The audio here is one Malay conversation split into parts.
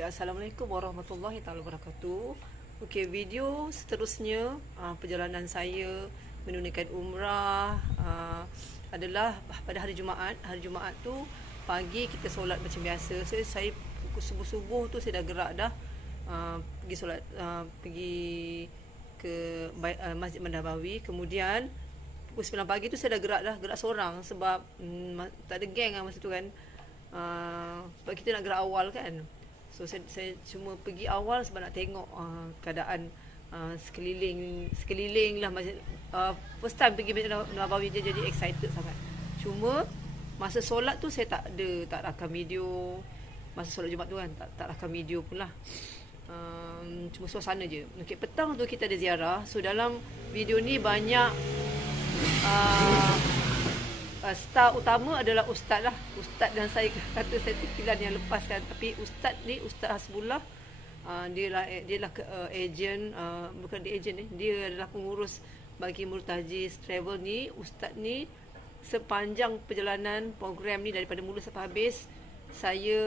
Assalamualaikum warahmatullahi taala wabarakatuh. Okey, video seterusnya perjalanan saya menunaikan umrah adalah pada hari Jumaat. Hari Jumaat tu pagi kita solat macam biasa. Saya pukul subuh-subuh tu saya dah gerak dah pergi solat, pergi ke Masjid Nabawi. Kemudian pukul 9 pagi tu saya dah gerak seorang sebab tak ada geng masa tu kan. Sebab kita nak gerak awal kan. So saya cuma pergi awal sebab nak tengok keadaan sekeliling lah masjid. First time pergi Masjid Nabawi, jadi excited sangat. Cuma masa solat tu saya tak rakam video. Masa solat Jumaat tu kan tak rakam video pun lah. Cuma suasana je. Okay, petang tu kita ada ziarah. So dalam video ni banyak star utama adalah ustaz lah. Ustaz, dan saya kata saya terkilan yang lepas kan. Tapi ustaz ni, Ustaz Hasbullah, dia lah ejen, bukan dia ejen ni, dia adalah pengurus bagi Murtajiz Travel ni. Ustaz ni sepanjang perjalanan program ni daripada mula sampai habis, saya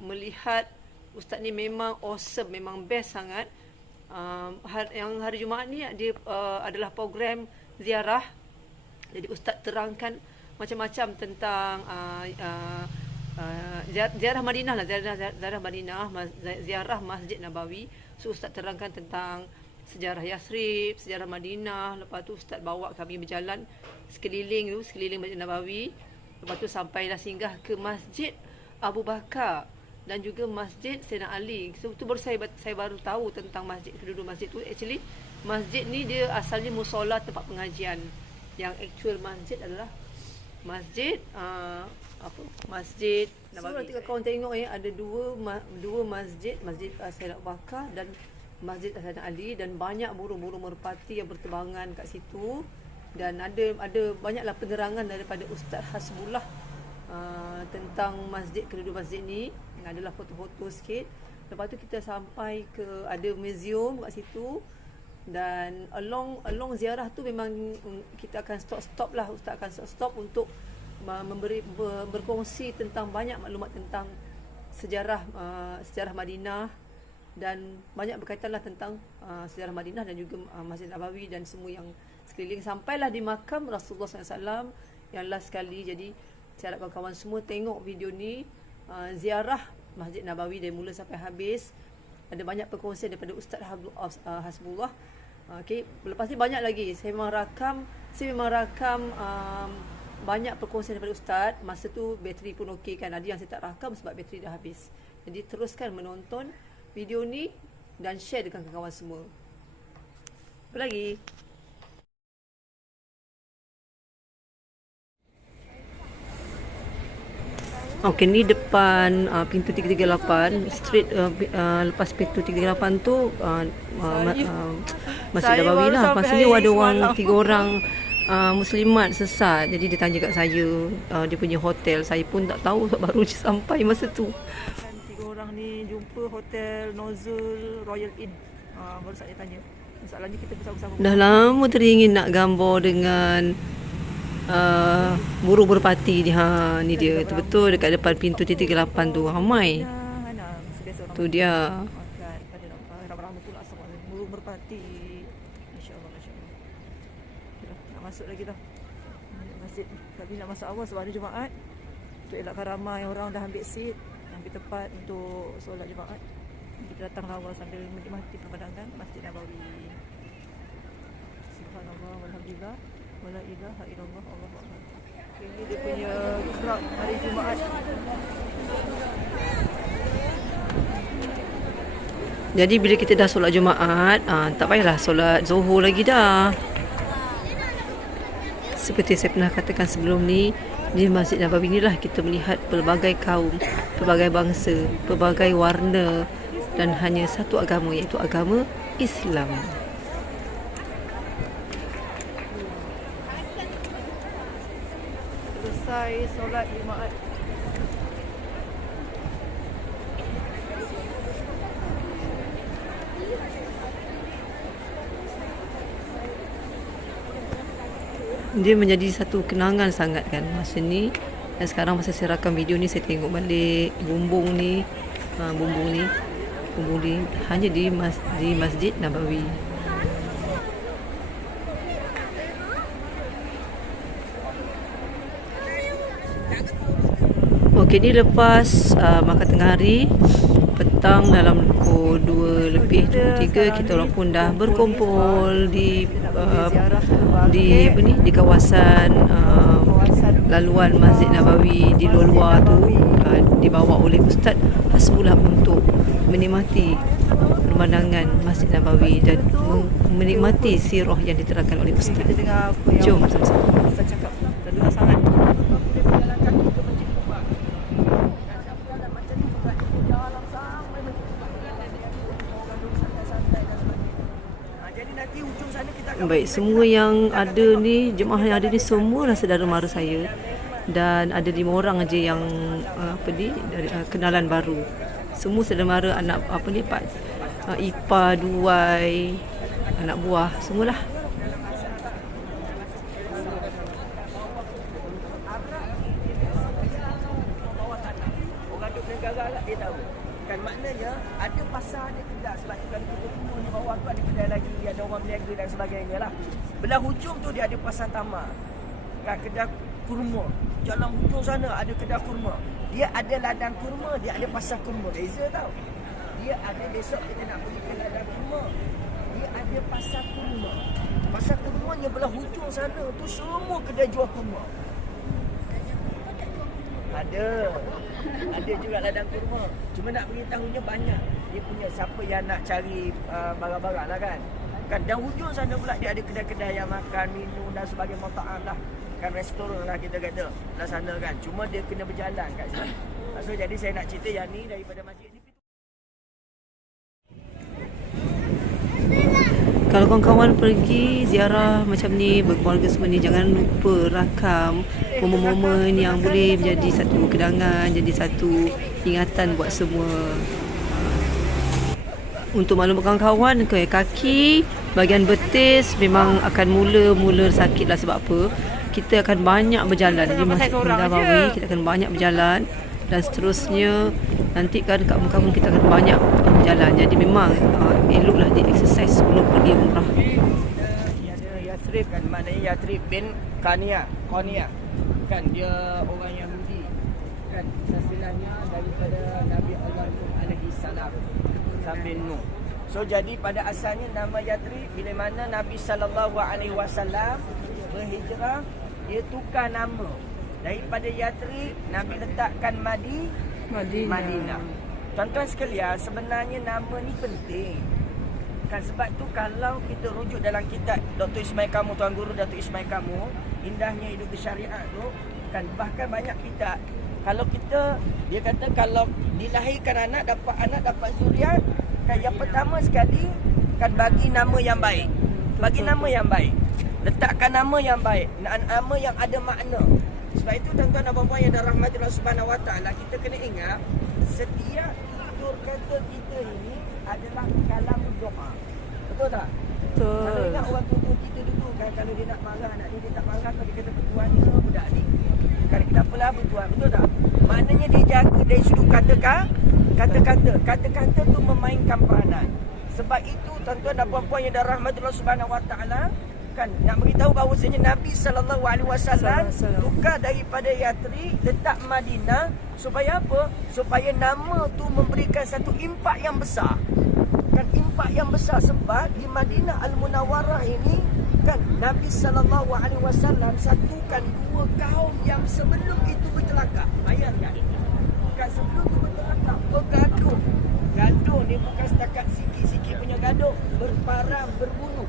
melihat ustaz ni memang awesome, memang best sangat. Yang hari Jumaat ni dia adalah program ziarah. Jadi ustaz terangkan macam-macam tentang ziarah Madinah lah, ziarah Madinah, ziarah Masjid Nabawi. So ustaz terangkan tentang sejarah Yathrib, sejarah Madinah. Lepas tu ustaz bawa kami berjalan sekeliling Masjid Nabawi. Lepas tu sampailah singgah ke Masjid Abu Bakar dan juga Masjid Sayyidina Ali. So tu baru saya baru tahu tentang masjid, kedua masjid tu. Actually masjid ni dia asalnya musola, tempat pengajian. Yang actual masjid adalah masjid Masjid Nabawi. So nanti kawan tengok ada dua masjid, Masjid Sayyidina Abu Bakar dan Masjid Sayyidina Ali, dan banyak burung-burung merpati yang berterbangan kat situ. Dan ada banyaklah penerangan daripada Ustaz Hasbullah tentang masjid, kedua masjid ni. Adalah foto-foto sikit. Lepas tu kita sampai ke ada museum kat situ. Dan along ziarah tu memang kita akan stop lah. Ustaz akan stop untuk berkongsi tentang banyak maklumat tentang sejarah Madinah, dan banyak berkaitan lah tentang sejarah Madinah dan juga Masjid Nabawi dan semua yang sekeliling. Sampailah di makam Rasulullah SAW yang last sekali. Jadi saya harap kawan-kawan semua tengok video ni, ziarah Masjid Nabawi dari mula sampai habis. Ada banyak perkongsian daripada Ustaz Hasbullah. Okay. Lepas ni banyak lagi. Saya memang rakam banyak perkongsian daripada Ustaz. Masa tu bateri pun okey kan. Ada yang saya tak rakam sebab bateri dah habis. Jadi teruskan menonton video ni dan share dengan kawan-kawan semua. Apa lagi? Okey, ni depan pintu 338, street lepas pintu 338 tu Masjid Nabawi lah. Lepas ni ada orang 3 orang muslimat sesat. Jadi dia tanya kat saya dia punya hotel. Saya pun tak tahu sebab baru je sampai masa tu. 3 orang ni jumpa hotel Nozul Royal Inn. Baru saya tanya. Masalahnya kita bersama-sama. Dah lama teringin nak gambar dengan burung merpati ni. Ni dia betul-betul dekat depan pintu 338 tu ramai. Tu dia. Burung merpati. Masya-Allah, masya-Allah. Nak masuk lagi dah. Masjid tapi nak masuk awal sebab hari Jumaat. Untuk elakkan ramai orang dah ambil seat, ambil tempat untuk solat Jumaat. Kita datang awal sambil menikmati pemandangan Masjid Nabawi. Subhanallah walhamdulillah. Wala ilaha illallah, Allahu akbar. Ini dia punya crowd hari Jumaat. Jadi bila kita dah solat Jumaat, tak payahlah solat Zuhur lagi dah. Seperti saya pernah katakan sebelum ni, di Masjid Nabawi inilah kita melihat pelbagai kaum, pelbagai bangsa, pelbagai warna, dan hanya satu agama, iaitu agama Islam. Selesai solat Jumaat. Dia menjadi satu kenangan sangat kan masa ni. Dan sekarang masa saya rakam video ni, saya tengok balik bumbung ni bumbung ni hanya di Masjid Nabawi. Okey, ni lepas makan tengah hari, petang dalam pukul 2 lebih 3 kita orang pun dah berkumpul di kawasan laluan Masjid Nabawi di luar tu, dibawa oleh Ustaz Hasbullah untuk menikmati pemandangan Masjid Nabawi dan menikmati sirah yang diterangkan oleh Ustaz. Jom sama-sama. Ustaz cakap terdengar sangat. Baik, semua yang ada ni, jemaah yang ada ni semualah saudara mara saya, dan ada 5 orang aja yang kenalan baru. Semua saudara mara anak Pak Ipa, Duai, anak buah, semualah. Orang duk negara agak dia tahu. Kan maknanya ada pasar, ada kedai. Sebab tu kalau kita tunggu di bawah tu ada kedai lagi, ada orang berniaga dan sebagainya lah. Belah hujung tu dia ada pasar tamar, kan, kedai kurma. Jalan hujung sana ada kedai kurma. Dia ada ladang kurma, dia ada pasar kurma. Beza tau. Dia ada, besok kita nak pergi ke ladang kurma, dia ada pasar kurma. Pasar kurmanya belah hujung sana tu semua kedai jual kurma. Ada juga ladang kurma. Cuma nak beritahunya banyak. Dia punya siapa yang nak cari barang-barang lah kan. Dan hujung sana pula dia ada kedai-kedai yang makan, minum dan sebagainya, mata'am lah. Kan restoran lah kita kata. Lah sana kan. Cuma dia kena berjalan kat sana. So jadi saya nak cerita yang ni daripada masjid ni. Kalau kawan-kawan pergi ziarah macam ni, berkeluarga semua ni, jangan lupa rakam momen-momen yang boleh menjadi satu kenangan, jadi satu ingatan buat semua. Untuk maklum kawan-kawan, kaki bahagian betis memang akan mula sakit lah. Sebab apa? Kita akan banyak berjalan di Masjid Nabawi, kita akan banyak berjalan dan seterusnya. Nanti kan kat Mekah kita akan banyak berjalan. Jadi memang eloklah di exercise sebelum pergi umrah. Ada Yathrib kan, maknanya Yathrib bin Qania kan, dia orang Yahudi kan, silsilahnya daripada Nabi Allah alaihi salam sampai Nuh. So jadi pada asalnya nama Yathrib, bila mana Nabi sallallahu alaihi wasallam berhijrah, dia tukar nama daripada Yathrib, Nabi letakkan Madinah. Tuan-tuan sekalian, sebenarnya nama ni penting. Kan sebab tu kalau kita rujuk dalam kitab Dr. Ismail Kamu, Tuan Guru Dr. Ismail Kamu, Indahnya Hidup Bersyariat tu, kan bahkan banyak kitab. Kalau kita, dia kata kalau dilahirkan anak, dapat zuriat, kan yang pertama sekali kan bagi nama yang baik. Bagi nama yang baik. Letakkan nama yang baik, nama yang ada makna. Sebab itu tuan-tuan dan puan-puan yang dirahmati Allah Subhanahu Wa Taala, kita kena ingat setiap tutur kata kita ini adalah kalam doa. Betul tak? Betul. Kalau ingat orang tutur kita dulu kan, kalau dia nak marah, anak dia tak marah, kalau dia kata bertuan ni semua budak ni. Kan kita apalah bertuan, betul tak? Maknanya dia jaga dari sudut kata-kata tu memainkan peranan. Sebab itu tuan-tuan dan puan-puan yang dirahmati Allah Subhanahu Wa Taala, kan nak beritahu bahawasanya Nabi sallallahu alaihi wasallam tukar daripada Yathrib letak Madinah supaya apa? Supaya nama tu memberikan satu impak yang besar. Kan impak yang besar sebab di Madinah Al-Munawwarah ini kan Nabi sallallahu alaihi wasallam satukan 2 kaum yang sebelum itu bercelaka. Bayangkan. Kan sebelum itu bercelaka, bergaduh. Gaduh ni bukan setakat sikit-sikit punya gaduh, berparang, berbunuh.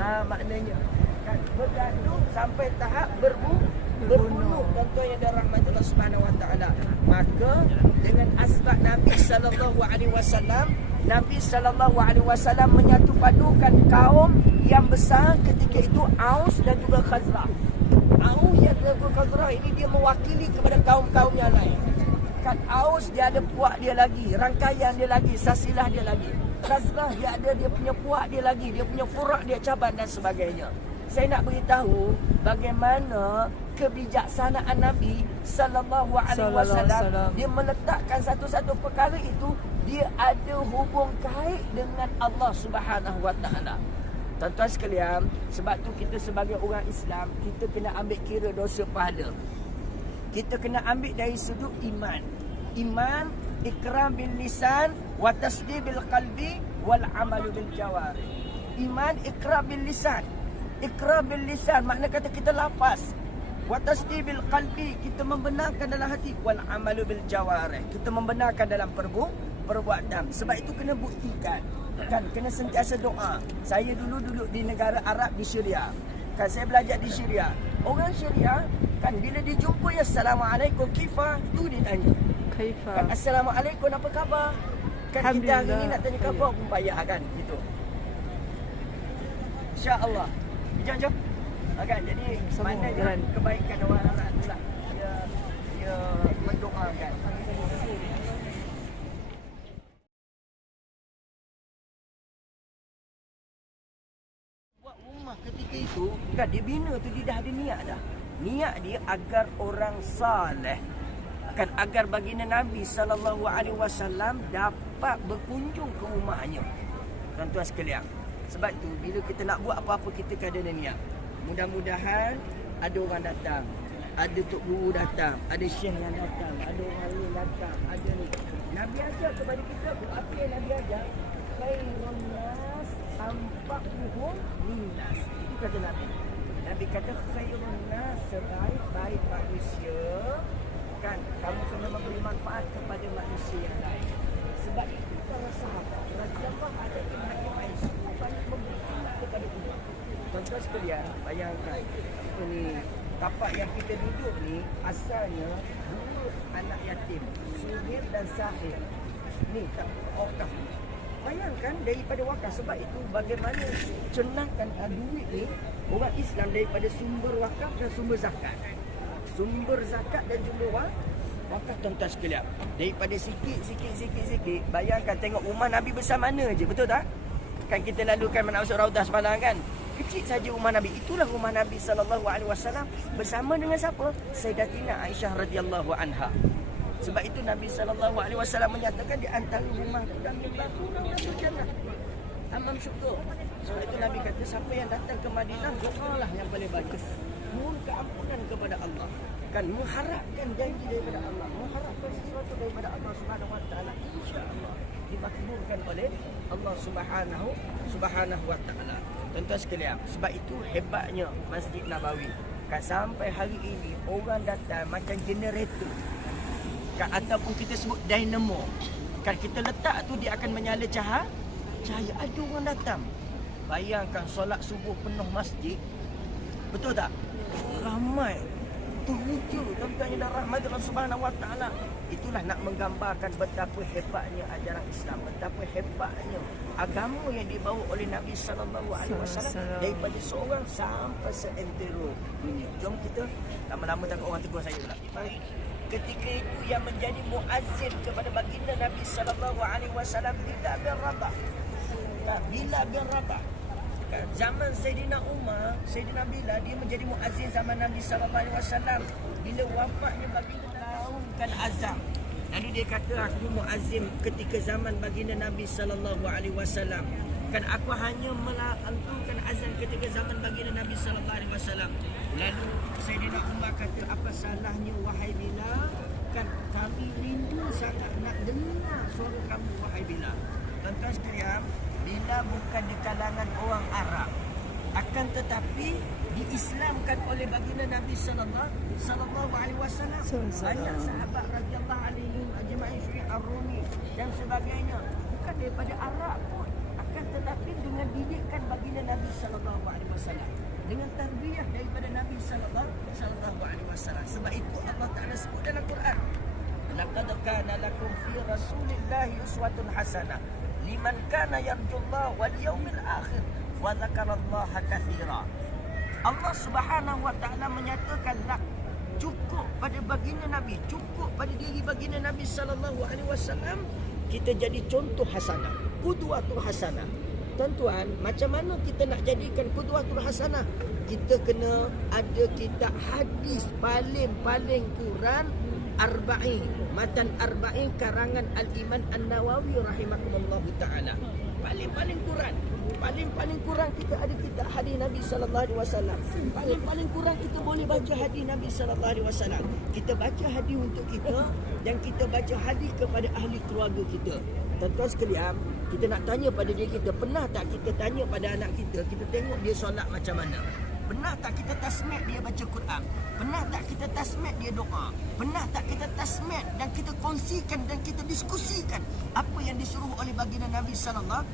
Maknanya kan bergaduh sampai tahap berbunuh. Tuan-tuan yang dirahmati Allah Subhanahu Wa Taala, maka dengan asbab Nabi sallallahu alaihi wasallam menyatu padukan kaum yang besar ketika itu, Aus dan juga Khazraj. Aus dan juga Khazraj ini dia mewakili kepada kaum-kaum yang lain. Kan Aus dia ada puak dia lagi, rangkaian dia lagi, silsilah dia lagi. Khazraj dia ada dia punya puak dia lagi, dia punya furak dia, cabang dan sebagainya. Saya nak beritahu bagaimana kebijaksanaan Nabi sallallahu alaihi wasallam, dia meletakkan satu-satu perkara itu dia ada hubung kait dengan Allah Subhanahu wa taala. Tuan-tuan sekalian, sebab tu kita sebagai orang Islam, kita kena ambil kira dosa pahala. Kita kena ambil dari sudut iman. Iman, ikrar bil lisan wa tasdiq bil qalbi wal amal bil jawarih. Iman, ikrar bil lisan. Ikrar bil lisan makna kata kita lafaz. Wa tasdiq bil qalbi, kita membenarkan dalam hati, wal amalu bil jawarih, kita membenarkan dalam perbuatan. Sebab itu kena buktikan. Kan kena sentiasa doa. Saya dulu duduk di negara Arab di Syria. Kan saya belajar di Syria. Orang Syria kan bila dijumpa ya assalamualaikum kaifa, tu dia tanya. Kaifa. Kan assalamualaikum apa khabar? Kan kita hari ni nak tanya khabar pun payah kan gitu. Insya-Allah. Jom. Kan jadi mana jalan kebaikan orang Arab itulah dia mendoakan. Buat rumah ketika itu kan dia bina tu dia dah ada niat dah. Niat dia agar orang saleh, kan agar baginda Nabi sallallahu alaihi wasallam dapat berkunjung ke rumahnya. Tuan-tuan sekalian, sebab tu bila kita nak buat apa-apa kita kena ada niat. Mudah-mudahan ada orang datang, ada tok guru datang, ada syekh yang datang, ada orang lain datang, ada ni. Nabi ajar kepada kita, apa yang Nabi ajar? Khairun nas anfa'uhum linnas. Itu kata Nabi. Nabi kata khairun nas, sebaik-baik manusia, kan kamu kena memberi manfaat kepada manusia yang lain. Sebab itu para sahabat radhiyallahu anhum banyak memberi kepada kita. Tuan-tuan sekalian, bayangkan ini tapak yang kita duduk ni asalnya dulu anak yatim, Suhir dan Sahir. Ni tak wakaf. Bayangkan daripada wakaf. Sebab itu bagaimana cenahkan duit ni orang Islam daripada sumber wakaf dan sumber zakat. Sumber zakat dan sumber wakaf, tuan-tuan sekalian. Daripada sikit, bayangkan tengok rumah Nabi besar mana je, betul tak? Kan kita lalukan mana masuk Raudah semalam kan? Kecil saja rumah Nabi. Itulah rumah Nabi sallallahu alaihi wasallam bersama dengan siapa? Sayyidatina Aisyah radhiyallahu anha. Sebab itu Nabi sallallahu alaihi wasallam menyatakan di antara rumah itu dan mimbarku masuk jannah. Amam syukur. Sebab itu Nabi kata siapa yang datang ke Madinah doalah yang paling bagus. Mohon keampunan kepada Allah. Kan mengharapkan janji daripada Allah, mengharapkan sesuatu daripada Allah Subhanahu wa taala, insya-Allah dimakbulkan oleh Allah Subhanahu wa taala. Tuan-tuan sekalian, sebab itu hebatnya Masjid Nabawi. Kan sampai hari ini orang datang macam generator. Kan ataupun kita sebut dynamo. Kan kita letak tu dia akan menyala cahaya. Ada orang datang. Bayangkan solat subuh penuh masjid. Betul tak? Ramai. Terwujud tuan-tuan yang rahmat Allah Subhanahu wa taala. Itulah nak menggambarkan betapa hebatnya ajaran Islam, betapa hebatnya agama yang dibawa oleh Nabi sallallahu alaihi wasallam daripada seorang sampai seantero dunia. Jom kita lama-lama tengok orang tegur saya pula. Ketika itu yang menjadi muazzin kepada baginda Nabi sallallahu alaihi wasallam Bilal bin Rabah. Zaman Sayyidina Umar, Sayyidina Bilal dia menjadi muazzin zaman Nabi sallallahu alaihi wasallam. Bila wafatnya baginda kan azam. Lalu dia kata aku muazzin ketika zaman baginda Nabi sallallahu alaihi wasallam. Kan aku hanya melantunkan azan ketika zaman baginda Nabi sallallahu alaihi wasallam. Lalu Sayyidina Umar kata apa salahnya wahai Bilal? Kan kami rindu sangat nak dengar suara kamu wahai Bilal. Tuan-tuan sekalian, Bilal bukan di kalangan orang Arab, akan tetapi diislamkan oleh baginda Nabi sallallahu alaihi wasallam. Banyak sahabat radhiyallahu alaihim ajma'in, Syekh Ar-Rumi dan sebagainya bukan daripada Arab pun, akan tetapi dengan didikan baginda Nabi sallallahu alaihi wasallam, dengan tarbiyah daripada Nabi sallallahu alaihi wasallam. Sebab itu Allah Taala sebut dalam Quran, laqad kana lakum fi rasulillahi uswatun hasanah liman kana yarjullaha wal yawmil akhir wa dzakarallaha katsira. Allah Subhanahu wa taala menyatakan cukup pada baginda Nabi, cukup pada diri baginda Nabi sallallahu alaihi wasallam kita jadi contoh hasanah, qudwatul hasanah. tuan-tuan, macam mana kita nak jadikan qudwatul hasanah? Kita kena ada kitab hadis paling kurang arba'in, matan arba'in karangan Al-Imam An-Nawawi rahimakumullah taala. Paling kurang kita ada kitab hadis Nabi sallallahu alaihi wasallam. Paling kurang kita boleh baca hadis Nabi sallallahu alaihi wasallam. Kita baca hadis untuk kita dan kita baca hadis kepada ahli keluarga kita. Tuan-tuan sekalian, kita nak tanya pada diri kita, pernah tak kita tanya pada anak kita tengok dia solat macam mana? Pernah tak kita tasmid dia baca Quran? Pernah tak kita tasmid dia doa? Pernah tak kita tasmid dan kita kongsikan dan kita diskusikan apa yang disuruh oleh baginda Nabi sallallahu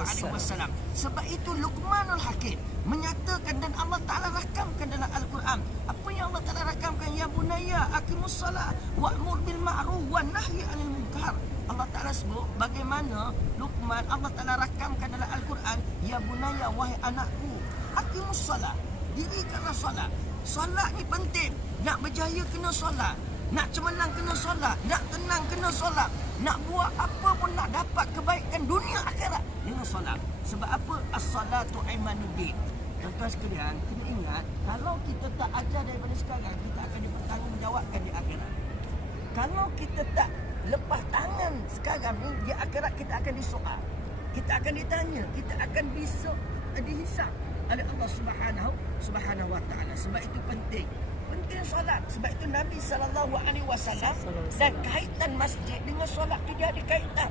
alaihi wasallam? Sebab itu Luqmanul Hakim menyatakan dan Allah Taala rakamkan dalam Al-Quran. Apa yang Allah Taala rakamkan? Ya bunayya aqimus salat wa'mur bil ma'ruf wan nahyi 'anil munkar. Allah Taala sebut bagaimana Luqman, Allah Taala rakamkan dalam Al-Quran, ya bunayya, wahai anakku, aqimus salat, dirikanlah solat. Solat ni penting. Nak berjaya kena solat. Nak cemerlang kena solat. Nak tenang kena solat. Nak buat apa pun, nak dapat kebaikan dunia akhirat dengan solat. Sebab apa? As-salatu imanuddin. Tuan-tuan sekalian, kena ingat, kalau kita tak ajar daripada sekarang, kita akan dipertanggungjawabkan di akhirat. Kalau kita tak lepas tangan sekarang ni, di akhirat kita akan disoal. Kita akan ditanya, kita akan bisa dihisap oleh Allah Subhanahu wa taala. Sebab itu penting solat. Sebab itu Nabi sallallahu alaihi wasallam dan kaitan masjid dengan solat tu dia ada kaitan.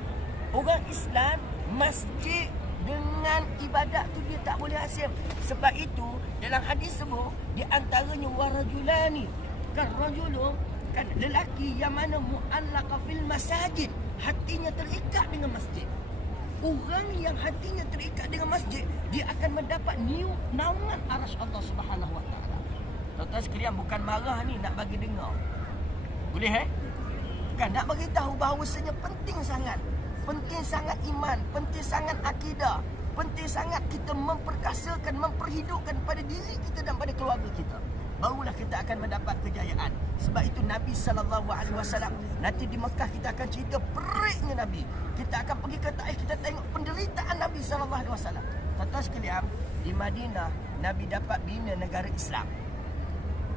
Orang Islam masjid dengan ibadat tu dia tak boleh asing. Sebab itu dalam hadis sebut di antaranya warajulani, kan rajulun, kan lelaki yang mana mu'allaqa fil masajid, hatinya terikat dengan masjid. Orang yang hatinya terikat dengan masjid, dia akan mendapat naungan arasy Allah Subhanahu wa taala. Tuan-tuan sekalian, bukan marah ni, nak bagi dengar. Boleh Kan nak bagi tahu bahawasanya penting sangat iman, penting sangat akidah, penting sangat kita memperkasakan, memperhidupkan pada diri kita dan pada keluarga kita. Barulah kita akan mendapat kejayaan. Sebab itu Nabi SAW, nanti di Mekah kita akan cerita periknya Nabi. Kita akan pergi ke Taif, kita tengok penderitaan Nabi SAW. Tuan-tuan sekalian, di Madinah Nabi dapat bina negara Islam.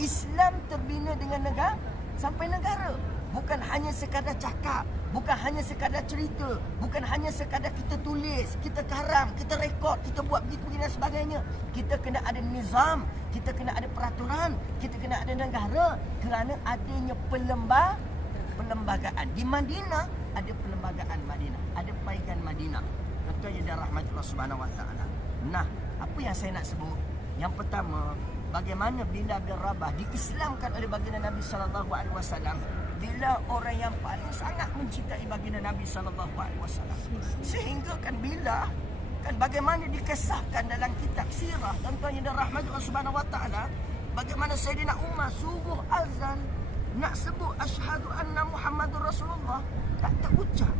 Islam terbina dengan negara sampai negara. Bukan hanya sekadar cakap, bukan hanya sekadar cerita, bukan hanya sekadar kita tulis, kita karang, kita rekod, kita buat begitu dan sebagainya. Kita kena ada nizam, kita kena ada peraturan, kita kena ada negara, kerana adanya perlembagaan. Di Madinah ada perlembagaan Madinah, ada paikan Madinah. Tuan-tuan yang dirahmati Allah Subhanahu wa taala. Nah, apa yang saya nak sebut? Yang pertama, bagaimana Bilal bin Rabah diislamkan oleh baginda Nabi sallallahu alaihi wasallam. Bila orang yang paling sangat mencintai baginda Nabi sallallahu alaihi wasallam, sehingga kan bila kan bagaimana dikisahkan dalam kitab sirah, tuan-tuan yang dirahmati Allah Subhanahu wa taala, bagaimana Sayyidina Umar suruh azan nak sebut asyhadu anna Muhammadur Rasulullah, tak terucap.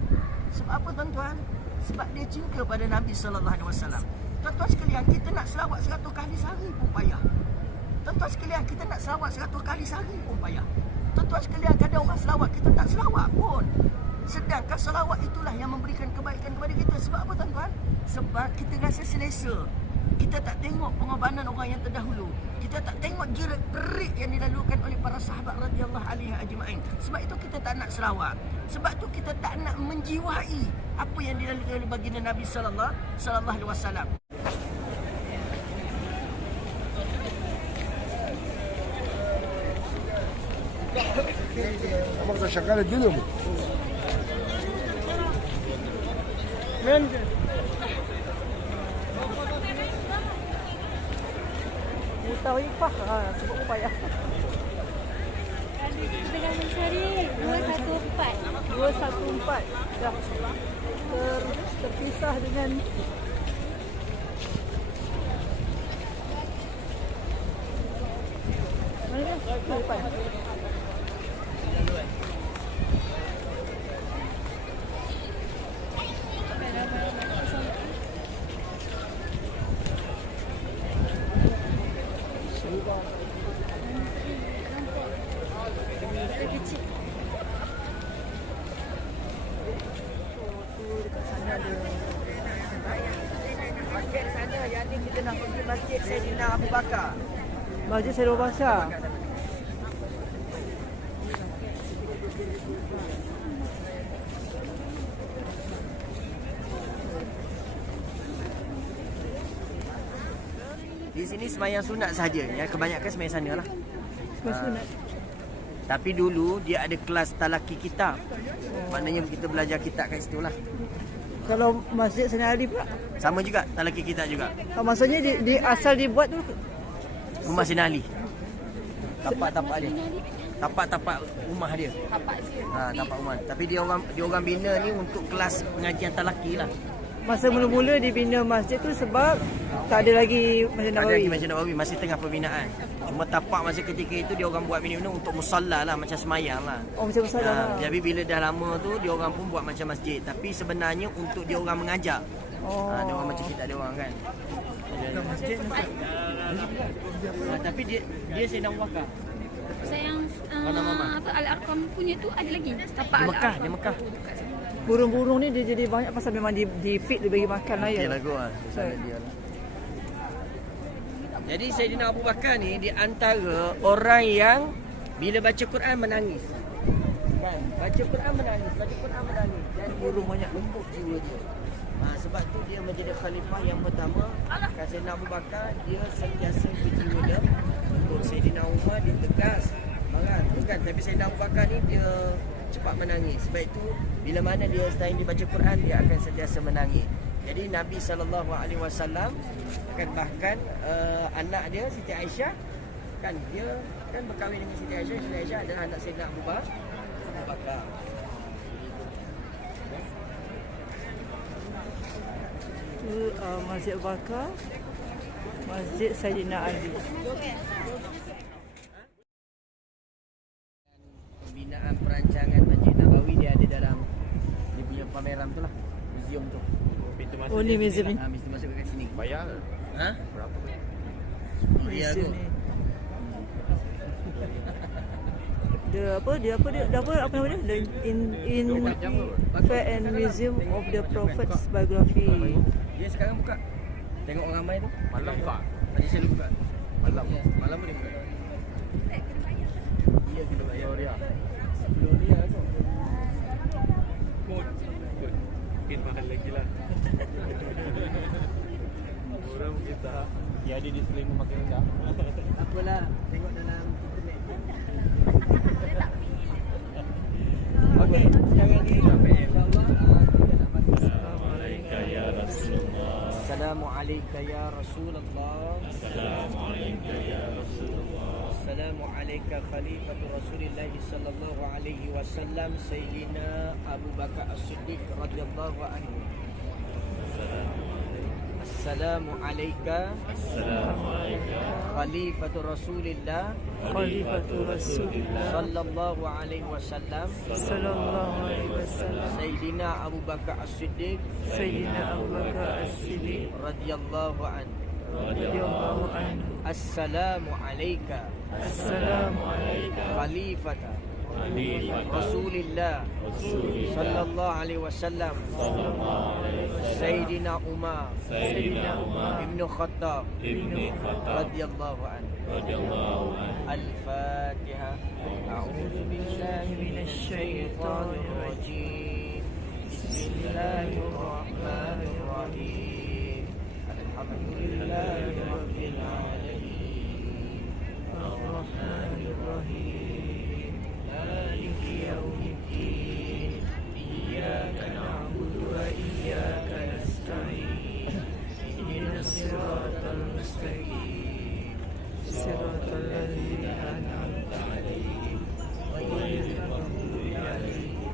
Sebab apa tuan-tuan? Sebab dia cinta pada Nabi sallallahu alaihi wasallam. Tuan-tuan sekalian, kita nak selawat 100 kali sehari pun payah. Tuan-tuan sekalian, kita nak selawat 100 kali sehari pun payah. Tuan-tuan sekalian, kadang orang selawat, kita tak selawat pun. Sedangkan selawat itulah yang memberikan kebaikan kepada kita. Sebab apa tuan-tuan? Sebab kita rasa selesa. Kita tak tengok pengorbanan orang yang terdahulu. Kita tak tengok jerat perik yang dilalukan oleh para sahabat radhiyallahu alaihim ajma'in. Sebab itu kita tak nak selawat. Sebab itu kita tak nak menjiwai apa yang dilalukan oleh baginda Nabi sallallahu alaihi wasallam. مرة شغال الدنيا من Mustawifah sebut upaya. Dengan mencari 214 dah terpisah dengan mana dia? Depan. Yang ni kita nak pergi Masjid Saidina Abu Bakar. Masjid Saidina Abu Bakar. Di sini sembahyang sunat saja. Ya, kebanyakan sembahyang sana lah. Sunat. Tapi dulu dia ada kelas talaki kitab. Maknanya kita belajar kitab kat situ lah. Kalau Masjid Saidina Ali pula? Sama juga, talaki kitab juga. Maksudnya di asal dibuat tu Rumah Saidina Ali. Tapak-tapak dia. Tapak-tapak rumah dia. Tapak rumah. Tapi dia orang bina ni untuk kelas pengajian talaki lah. masa mula-mula dibina masjid tu sebab tak ada lagi Masjid Tak ada Nabawi. lagi Masjid Nabawi, masih tengah pembinaan. Cuma tapak masa ketika itu dia orang buat bina-bina untuk musalla lah, macam semayang lah. Oh, macam salah. Jadi bila dah lama tu dia orang pun buat macam masjid, tapi sebenarnya untuk dia orang mengajar. Oh. Dia orang macam kita ada orang kan. Masjid. Tapi dia Sayyidina Abu Bakar. Sayang apa Al-Arqam punya tu ada lagi. Tapak Di Mekah, Al-Arqam. di Mekah. Burung-burung ni dia jadi banyak pasal memang di feed dia bagi makan lah ya. Okey lagu ah. Dia lah. Jadi Sayyidina Abu Bakar ni di antara orang yang bila baca Quran menangis. Kan? Baca Quran menangis, dan Burung banyak. lembut jiwa dia. Sebab tu dia menjadi khalifah yang pertama. Kan Sayyidina Abu Bakar dia sentiasa berjiwa dia untuk Sayyidina Umar dia tegas marah kan, tapi Sayyidina Abu Bakar ni dia cepat menangis. Sebab itu bila mana dia selain dibaca Quran dia akan sentiasa menangis. Jadi Nabi SAW kan bahkan anak dia Siti Aisyah kan dia kan berkahwin dengan Siti Aisyah. Siti Aisyah adalah anak Sayyidina Abu Bakar. Tu Masjid Abu Bakar, Masjid Saidina Ali. Pembinaan perancangan Masjid Nabawi dia ada dalam dia punya pameran tu lah, museum tu. Pintu masuk. Oh ni museum ni. Mesti masuk kat sini. Bayar ke? Ha? Berapa? Dia Museum tu. ni. Dia apa nama dia? The in Fair and Museum of the Prophet's Biography. Dia sekarang buka. Tengok orang ramai tu. Malam tak? Tadi saya buka. Malam. Malam pun dia buka. Iya kita bayar dia. Gloria tu. Kod. Mungkin mahal lagi lah. Orang kita ya ada disclaimer makin rendah. Apalah, tengok dalam internet. Okey, sekarang ni insya-Allah kita nak baca Assalamualaikum ya Rasulullah. Assalamualaikum ya Rasulullah. Assalamualaikum ya Rasulullah. Assalamualaikum Khalifatul Rasulillah sallallahu alaihi wasallam Sayyidina Abu Bakar As-Siddiq radhiyallahu anhu. Assalamualaikum Khalifatul Rasulillah Khalifatul Rasulullah sallallahu alaihi wasallam sallallahu alaihi wasallam Sayyidina Abu Bakar As-Siddiq Sayyidina Abu Bakar As-Siddiq radhiyallahu anhu. radhiyallahu anhu. Assalamu alayka Khalifata Rasulillah sallallahu alaihi wasallam Sayyidina Umar Ibn Khattab radhiyallahu anhu. Al-Fatiha. A'udzu billahi minasy syaithanir rajim. Bismillahirrahmanirrahim. Alhamdulillahi rabbil alamin. Ar-Rahmanir Rahim. Maliki yaumiddin. Iyyaka na'budu wa iyyaka nasta'in. Ihdinas siratal mustaqim. Siratal ladzina an'amta 'alaihim ghairil maghdubi 'alaihim.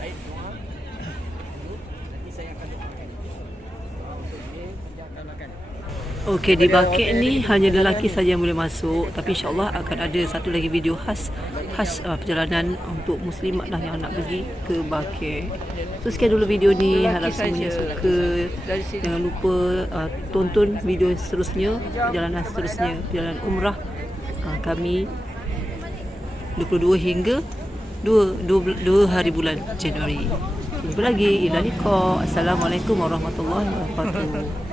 Baik, doa. Nanti saya akan doakan. Dia akan makan. Okey, di Bakit ni hanya lelaki saja yang boleh masuk, tapi insya-Allah akan ada satu lagi video khas perjalanan untuk muslimat lah yang nak pergi ke Bakit. So sekian dulu video ni, harap semuanya suka. Jangan lupa tonton video seterusnya, perjalanan seterusnya, perjalanan umrah kami 22 hingga 2 hari bulan Januari. Jumpa lagi. Ila liqa. Assalamualaikum warahmatullahi wabarakatuh.